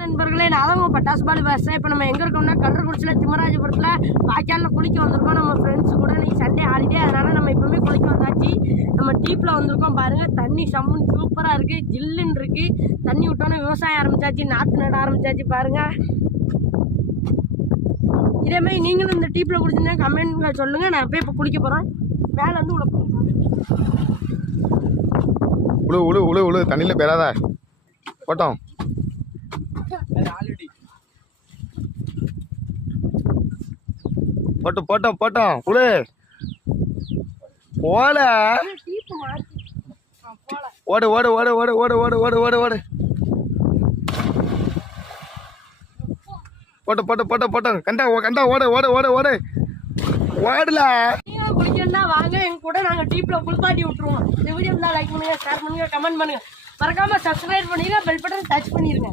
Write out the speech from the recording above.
நண்பர்களே, நான் தான் உங்கள் பட்டாசு பாலு பேசுகிறேன். இப்போ நம்ம எங்கே இருக்கோம்னா கன்றக்குறிச்சியில் திம்மராஜபுரத்தில் வாய்க்காலில் குளிக்க வந்திருக்கோம். நம்ம ஃப்ரெண்ட்ஸ் கூட இன்னைக்கு சண்டே ஹாலிடே, அதனால் நம்ம இப்போவுமே குளிக்க வந்தாச்சு. நம்ம டீப்பில் வந்திருக்கோம். பாருங்கள், தண்ணி சம்முன்னு சூப்பராக இருக்குது, ஜில்லுன்னு இருக்குது. தண்ணி விட்டோன்னே விவசாயம் ஆரம்பிச்சாச்சு, நாற்று நட ஆரம்பிச்சாச்சு. பாருங்கள், இதேமாதிரி நீங்களும் இந்த டீப்பில் குடிச்சிருந்தா கமெண்ட்ல சொல்லுங்கள். நான் போய் இப்போ குளிக்க போகிறேன். மேலே வந்து உள்ள உழு உழு உழு உழு தண்ணியில் பெறாதா போட்டோம். போட்டோம் போட்டோம் போட்டோம் உழு போல ஓடு ஓடு ஓடு ஓடு ஓடு ஓடு ஓடு ஓடு ஓடு போட்டோம் போட்டோம் போட்டோம் போட்டோம் கண்டா கண்டா ஓடு ஓடு ஓடு ஓடு ஓடல. நீங்களும் குளிக்கணும்னா வாங்க எங்க கூட, நாங்கள் டீப்பில் குளிப்பாட்டி விட்டுருவோம். இந்த வீடியோ லைக் பண்ணுங்க, ஷேர் பண்ணுங்க, கமெண்ட் பண்ணுங்க, மறக்காம சப்ஸ்கிரைப் பண்ணிடுங்க, பெல் பட்டன் டச் பண்ணிடுங்க.